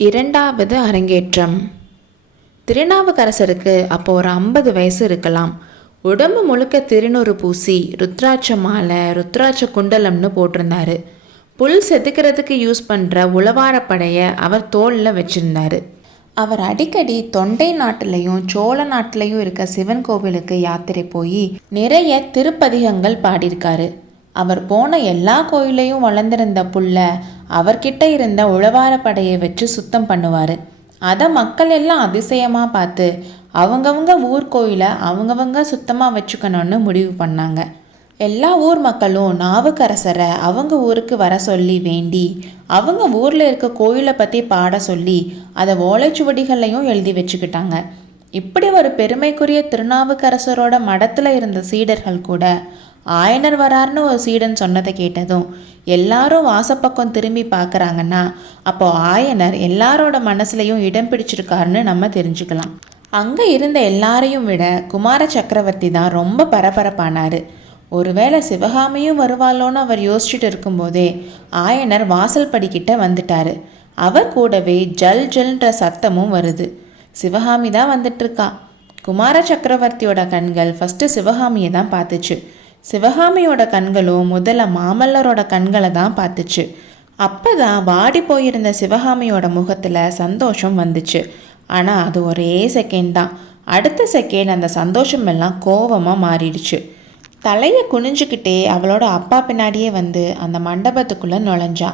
இரண்டாவது அரங்கேற்றம். திருநாவுக்கரசருக்கு அப்போ ஒரு 50 வயசு இருக்கலாம். உடம்பு முழுக்க திருநூறு பூசி ருத்ராட்ச மாலை, ருத்ராட்ச குண்டலம்னு போட்டிருந்தாரு. புல் செதுக்கிறதுக்கு யூஸ் பண்ணுற உளவாரப்படையை அவர் தோளில் வச்சுருந்தார். அவர் அடிக்கடி தொண்டை நாட்டிலையும் சோழ நாட்டிலையும் இருக்க சிவன் கோவிலுக்கு யாத்திரை போய் நிறைய திருப்பதிகங்கள் பாடியிருக்காரு. அவர் போன எல்லா கோயிலையும் வளர்ந்திருந்த புல்ல அவர்கிட்ட இருந்த உழவாரப்படையை வச்சு சுத்தம் பண்ணுவார். அதை மக்கள் எல்லாம் அதிசயமாக பார்த்து அவங்கவுங்க ஊர் கோயிலை அவங்கவங்க சுத்தமாக வச்சுக்கணும்னு முடிவு பண்ணாங்க. எல்லா ஊர் மக்களும் நாவுக்கரசரை அவங்க ஊருக்கு வர சொல்லி வேண்டி அவங்க ஊரில் இருக்க கோயிலை பற்றி பாட சொல்லி அதை ஓலைச்சுவடிகளையும் எழுதி வச்சுக்கிட்டாங்க. இப்படி ஒரு பெருமைக்குரிய திருநாவுக்கரசரோட மடத்தில் இருந்த சீடர்கள் கூட ஆயனர் வரார்னு ஒரு சீடன் சொன்னதை கேட்டதும் எல்லாரும் வாசப்பக்கம் திரும்பி பார்க்குறாங்கன்னா அப்போ ஆயனர் எல்லாரோட மனசுலையும் இடம் பிடிச்சிருக்காருன்னு நம்ம தெரிஞ்சுக்கலாம். அங்கே இருந்த எல்லாரையும் விட குமார சக்கரவர்த்தி தான் ரொம்ப பரபரப்பானார். ஒருவேளை சிவகாமியும் வருவாளோன்னு அவர் யோசிச்சுட்டு இருக்கும்போதே ஆயனர் வாசல் படிக்கிட்ட வந்துட்டார். அவர் கூடவே ஜல் ஜல்ன்ற சத்தமும் வருது. சிவகாமி தான் வந்துட்டுருக்கா. குமார சக்கரவர்த்தியோட கண்கள் ஃபஸ்ட்டு சிவகாமியை தான் பார்த்துச்சு. சிவகாமியோட கண்களும் முதல்ல மாமல்லரோட கண்களை தான் பார்த்துச்சு. அப்போ தான் வாடி போயிருந்த சிவகாமியோட முகத்தில் சந்தோஷம் வந்துச்சு. ஆனால் அது ஒரே செகண்ட் தான். அடுத்த செகண்ட் அந்த சந்தோஷம் எல்லாம் கோபமாக மாறிடுச்சு. தலையை குனிஞ்சுக்கிட்டே அவளோட அப்பா பின்னாடியே வந்து அந்த மண்டபத்துக்குள்ளே நுழைஞ்சா.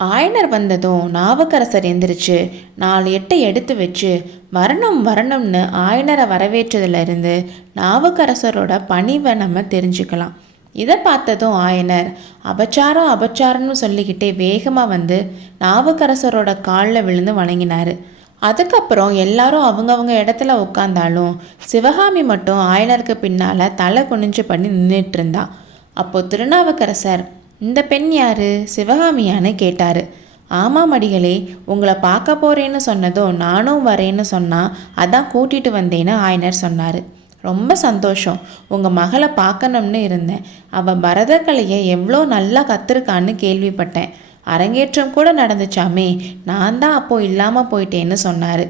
ஆயனர் வந்ததும் நாவுக்கரசர் எந்திரிச்சு 4 எட்டு எடுத்து வச்சு வரணும் வரணும்னு ஆயனரை வரவேற்றதுலேருந்து நாவுக்கரசரோட பணிவை நம்ம தெரிஞ்சுக்கலாம். இதை பார்த்ததும் ஆயனர் அபச்சாரம் அபச்சாரம்னு சொல்லிக்கிட்டே வேகமாக வந்து நாவுக்கரசரோட காலில் விழுந்து வணங்கினார். அதுக்கப்புறம் எல்லாரும் அவங்கவுங்க இடத்துல உட்காந்தாலும் சிவகாமி மட்டும் ஆயனருக்கு பின்னால் தலை குனிஞ்சு பண்ணி நின்றுட்டு இருந்தா. அப்போது திருநாவுக்கரசர், இந்த பெண் யாரு, சிவகாமியான்னு கேட்டார். ஆமாம் மடிகளே, உங்களை பார்க்க போகிறேன்னு சொன்னதும் நானும் வரேன்னு சொன்னால் அதான் கூட்டிகிட்டு வந்தேன்னு ஆயனர் சொன்னார். ரொம்ப சந்தோஷம், உங்கள் மகளை பார்க்கணும்னு இருந்தேன். அவள் பரதக்கலையை எவ்வளோ நல்லா கற்றுருக்கான்னு கேள்விப்பட்டேன். அரங்கேற்றம் கூட நடந்துச்சாமே, நான் தான் அப்போது இல்லாமல் போயிட்டேன்னு சொன்னார்.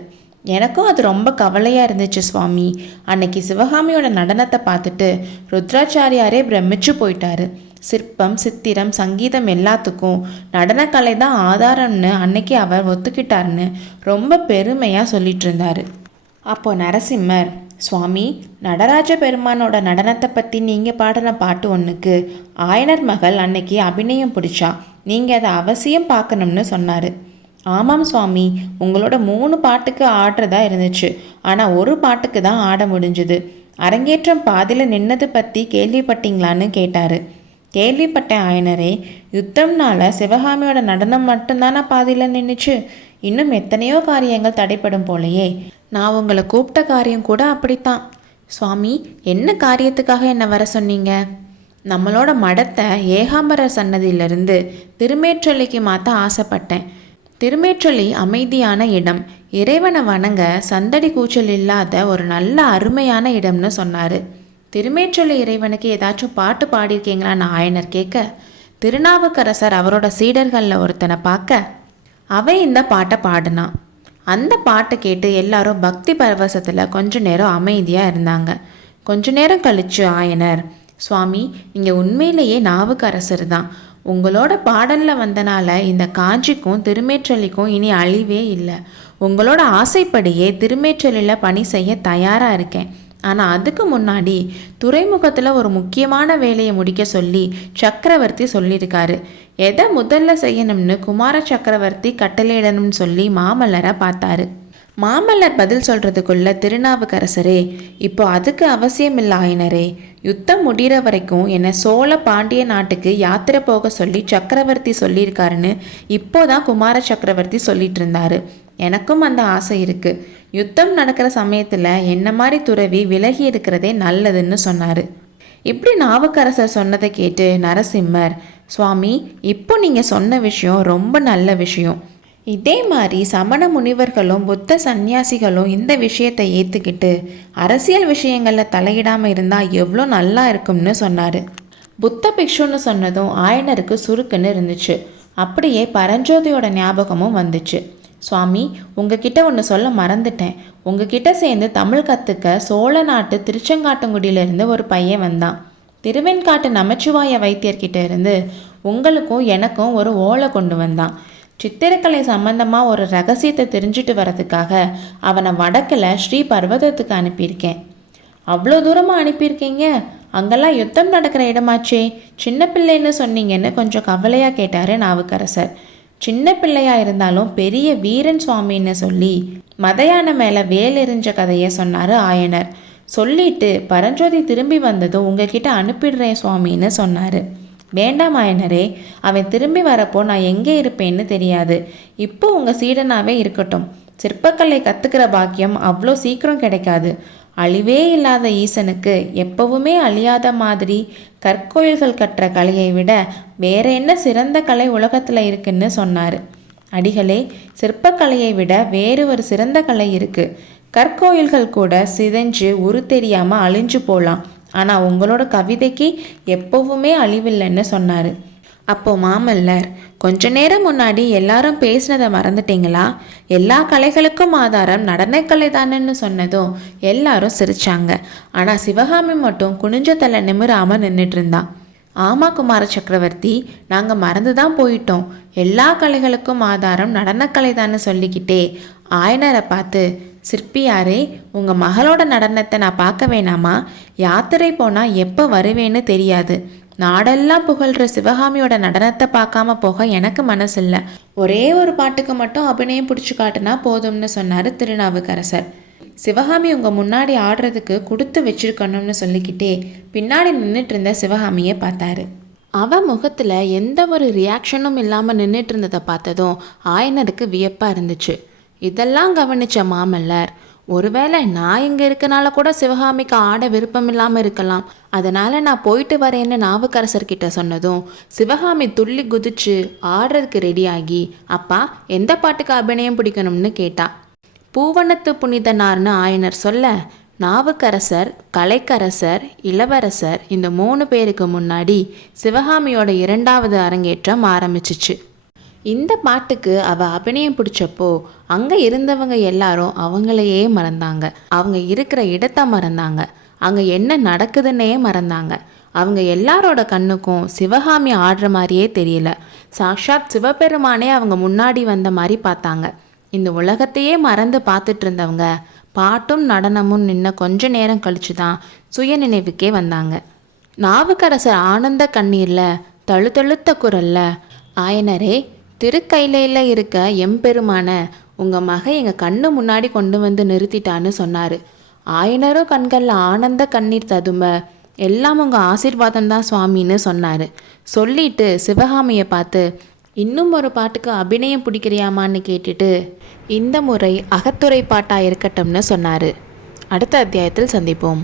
எனக்கும் அது ரொம்ப கவலையாக இருந்துச்சு சுவாமி. அன்னைக்கு சிவகாமியோட நடனத்தை பார்த்துட்டு ருத்ராச்சாரியாரே பிரமிச்சு போயிட்டாரு. சிற்பம், சித்திரம், சங்கீதம் எல்லாத்துக்கும் நடனக்கலை தான் ஆதாரம்னு அன்னைக்கு அவர் ஒத்துக்கிட்டாருன்னு ரொம்ப பெருமையாக சொல்லிட்டு இருந்தார். அப்போது நரசிம்மர், சுவாமி, நடராஜ பெருமானோட நடனத்தை பற்றி நீங்கள் பாடின பாட்டு ஒன்றுக்கு ஆயனர் மகள் அன்னைக்கு அபிநயம் பிடிச்சா. நீங்கள் அதை அவசியம் பார்க்கணும்னு சொன்னார். ஆமாம் சுவாமி, உங்களோட 3 பாட்டுக்கு ஆடுறதா இருந்துச்சு. ஆனால் ஒரு பாட்டுக்கு தான் ஆட முடிஞ்சுது. அரங்கேற்றம் பாதியில் நின்னது பற்றி கேள்விப்பட்டீங்களான்னு கேட்டார். கேள்விப்பட்டேன் ஆயனரே. யுத்தம்னால சிவகாமியோட நடனம் மட்டும்தானா பாதியில் நின்றுச்சு? இன்னும் எத்தனையோ காரியங்கள் தடைப்படும் போலையே. நான் உங்களை கூப்பிட்ட காரியம் கூட அப்படித்தான். சுவாமி, என்ன காரியத்துக்காக என்னை வர சொன்னீங்க? நம்மளோட மடத்தை ஏகாம்பரர் சன்னதியிலிருந்து திருமேற்றலைக்கு மாற்ற ஆசைப்பட்டேன். திருமேற்றலி அமைதியான இடம், இறைவனை வணங்க சந்தடி கூச்சல் இல்லாத ஒரு நல்ல அருமையான இடம்னு சொன்னார். திருமேற்றலி இறைவனுக்கு ஏதாச்சும் பாட்டு பாடியிருக்கீங்களான்னு ஆயனர் கேட்க, திருநாவுக்கரசர் அவரோட சீடர்களில் ஒருத்தனை பார்க்க அவன் இந்த பாட்டை பாடினான். அந்த பாட்டை கேட்டு எல்லாரும் பக்தி பரவசத்தில் கொஞ்ச நேரம் அமைதியாக இருந்தாங்க. கொஞ்ச நேரம் கழிச்சு ஆயனர், சுவாமி, நீங்கள் உண்மையிலேயே நாவுக்கரசர் தான். உங்களோட பாடலில் வந்தனால இந்த காஞ்சிக்கும் திருமேற்றலிக்கும் இனி அழிவே இல்லை. உங்களோட ஆசைப்படியே திருமேற்றலில் பணி செய்ய தயாராக இருக்கேன். ஆனால் அதுக்கு முன்னாடி துறைமுகத்தில் ஒரு முக்கியமான வேலையை முடிக்க சொல்லி சக்கரவர்த்தி சொல்லியிருக்காரு. எதை முதல்ல செய்யணும்னு குமார சக்கரவர்த்தி கட்டளையிடணும்னு சொல்லி மாமல்லரை பார்த்தாரு. மாமல்லர் பதில் சொல்கிறதுக்குள்ள திருநாவுக்கரசரே, இப்போ அதுக்கு அவசியம் இல்லை ஆயனரே. யுத்தம் முடிகிற வரைக்கும் என்னை சோழ பாண்டிய நாட்டுக்கு யாத்திரை போக சொல்லி சக்கரவர்த்தி சொல்லியிருக்காருன்னு இப்போதான் குமார சக்கரவர்த்தி சொல்லிட்டு இருந்தாரு. எனக்கும் அந்த ஆசை இருக்குது. யுத்தம் நடக்கிற சமயத்தில் என்ன மாதிரி துறவி விலகி இருக்கிறதே நல்லதுன்னு சொன்னார். இப்படி நாவுக்கரசர் சொன்னதை கேட்டு நரசிம்மர், சுவாமி, இப்போ நீங்கள் சொன்ன விஷயம் ரொம்ப நல்ல விஷயம். இதே மாதிரி சமண முனிவர்களும் புத்த சந்நியாசிகளும் இந்த விஷயத்தை ஏற்றுக்கிட்டு அரசியல் விஷயங்களில் தலையிடாமல் இருந்தால் எவ்வளோ நல்லா இருக்கும்னு சொன்னார். புத்த பிக்ஷுன்னு சொன்னதும் ஆயனருக்கு சுருக்குன்னு இருந்துச்சு. அப்படியே பரஞ்சோதியோட ஞாபகமும் வந்துச்சு. சுவாமி, உங்ககிட்ட ஒன்று சொல்ல மறந்துட்டேன். உங்ககிட்ட சேர்ந்து தமிழ் கற்றுக்க சோழ நாட்டு திருச்செங்காட்டங்குடியிலேருந்து ஒரு பையன் வந்தான். திருவெண்காட்டு நமச்சிவாய வைத்தியர்கிட்ட இருந்து உங்களுக்கும் எனக்கும் ஒரு ஓலை கொண்டு வந்தான். சித்திரக்கலை சம்பந்தமாக ஒரு ரகசியத்தை தெரிஞ்சுட்டு வரதுக்காக அவனை வடக்கில் ஸ்ரீ பர்வதத்துக்கு அனுப்பியிருக்கேன். அவ்வளோ தூரமாக அனுப்பியிருக்கீங்க? அங்கெல்லாம் யுத்தம் நடக்கிற இடமாச்சே, சின்ன பிள்ளைன்னு சொன்னீங்கன்னு கொஞ்சம் கவலையாக கேட்டார் நாவுக்கரசர். சின்ன பிள்ளையாக இருந்தாலும் பெரிய வீரன் சுவாமின்னு சொல்லி மதையான மேலே வேல் எறிஞ்ச கதையை சொன்னார் ஆயனர். சொல்லிட்டு பரஞ்சோதி திரும்பி வந்ததும் உங்ககிட்ட அனுப்பிடுறேன் சுவாமின்னு சொன்னார். வேண்டாம் ஆயனரே, அவன் திரும்பி வரப்போ நான் எங்கே இருப்பேன்னு தெரியாது. இப்போ உங்கள் சீடனாகவே இருக்கட்டும். சிற்பக்கலை கற்றுக்கிற பாக்கியம் அவ்வளோ சீக்கிரம் கிடைக்காது. அழிவே இல்லாத ஈசனுக்கு எப்பவுமே அழியாத மாதிரி கற்கோயில்கள் கட்டுற கலையை விட வேற என்ன சிறந்த கலை உலகத்தில் இருக்குன்னு சொன்னார். அடிகளே, சிற்பக்கலையை விட வேறு ஒரு சிறந்த கலை இருக்குது. கற்கோயில்கள் கூட சிதைஞ்சு உரு தெரியாமல் அழிஞ்சு போகலாம். ஆனால் உங்களோட கவிதைக்கு எப்போவுமே அழிவில்லைன்னு சொன்னார். அப்போது மாமல்லர், கொஞ்ச நேரம் முன்னாடி எல்லாரும் பேசினதை மறந்துட்டீங்களா? எல்லா கலைகளுக்கும் ஆதாரம் நடனக்கலை தானேன்னு சொன்னதும் எல்லாரும் சிரிச்சாங்க. ஆனால் சிவகாமி மட்டும் குனிஞ்ச தலை நிமிராமல் நின்றுட்டு இருந்தான். ஆமா குமார சக்கரவர்த்தி, நாங்கள் மறந்து தான் போயிட்டோம். எல்லா கலைகளுக்கும் ஆதாரம் நடனக்கலை தான்னு சொல்லிக்கிட்டே ஆயனரை பார்த்து, சிற்பியாரே, உங்கள் மகளோட நடனத்தை நான் பார்க்க வேணாமா? யாத்திரை போனால் எப்போ வருவேன்னு தெரியாது. நாடெல்லாம் புகழ்கிற சிவகாமியோட நடனத்தை பார்க்காம போக எனக்கு மனசில்லை. ஒரே ஒரு பாட்டுக்கு மட்டும் அபிநயம் பிடிச்சி காட்டுனா போதும்னு சொன்னார் திருநாவுக்கரசர். சிவகாமி உங்கள் முன்னாடி ஆடுறதுக்கு கொடுத்து வச்சிருக்கணும்னு சொல்லிக்கிட்டே பின்னாடி நின்றுட்டு இருந்த சிவகாமியை பார்த்தாரு. அவன் முகத்தில் எந்த ஒரு ரியாக்ஷனும் இல்லாமல் நின்றுட்டு இருந்ததை பார்த்ததும் ஆயனருக்கு வியப்பாக இருந்துச்சு. இதெல்லாம் கவனித்த மாமல்லர், ஒருவேளை நான் இங்கே இருக்கனால கூட சிவகாமிக்கு ஆட விருப்பம் இல்லாமல் இருக்கலாம், அதனால் நான் போயிட்டு வரேன்னு நாவுக்கரசர்கிட்ட சொன்னதும் சிவகாமி துள்ளி குதிச்சு ஆடுறதுக்கு ரெடியாகி, அப்பா எந்த பாட்டுக்கு அபிநயம் பிடிக்கணும்னு கேட்டா. பூவனத்து புனிதனார்னு ஆயனர் சொல்ல, நாவுக்கரசர், கலைக்கரசர், இளவரசர் இந்த 3 பேருக்கு முன்னாடி சிவகாமியோட 2வது அரங்கேற்றம் ஆரம்பிச்சிச்சு. இந்த பாட்டுக்கு அவள் அபிநயம் பிடிச்சப்போ அங்கே இருந்தவங்க எல்லாரும் அவங்களையே மறந்தாங்க. அவங்க இருக்கிற இடத்த மறந்தாங்க. அங்கே என்ன நடக்குதுன்னே மறந்தாங்க. அவங்க எல்லாரோட கண்ணுக்கும் சிவகாமி ஆடுற மாதிரியே தெரியல. சாக்ஷாத் சிவபெருமானே அவங்க முன்னாடி வந்த மாதிரி பார்த்தாங்க. இந்த உலகத்தையே மறந்து பார்த்துட்டு இருந்தவங்க பாட்டும் நடனமும் நின்ன கொஞ்ச நேரம் கழிச்சு தான் சுய நினைவுக்கே வந்தாங்க. நாவுக்கரசர் ஆனந்த கண்ணீரில் தழுத்தழுத்த குரல்ல, ஆயனரே, திருக்கையில இருக்க எம்பெருமான உங்கள் மக எங்கள் கண்ணு முன்னாடி கொண்டு வந்து நிறுத்திட்டான்னு சொன்னார். ஆயனரும் கண்களில் ஆனந்த கண்ணீர் ததும்ப, எல்லாம் உங்கள் ஆசீர்வாதம் தான் சுவாமின்னு சொன்னார். சொல்லிட்டு சிவகாமியை பார்த்து, இன்னும் ஒரு பாட்டுக்கு அபிநயம் பிடிக்கிறியாமான்னு கேட்டுட்டு, இந்த முறை அகத்துறை பாட்டாக இருக்கட்டும்னு சொன்னார். அடுத்த அத்தியாயத்தில் சந்திப்போம்.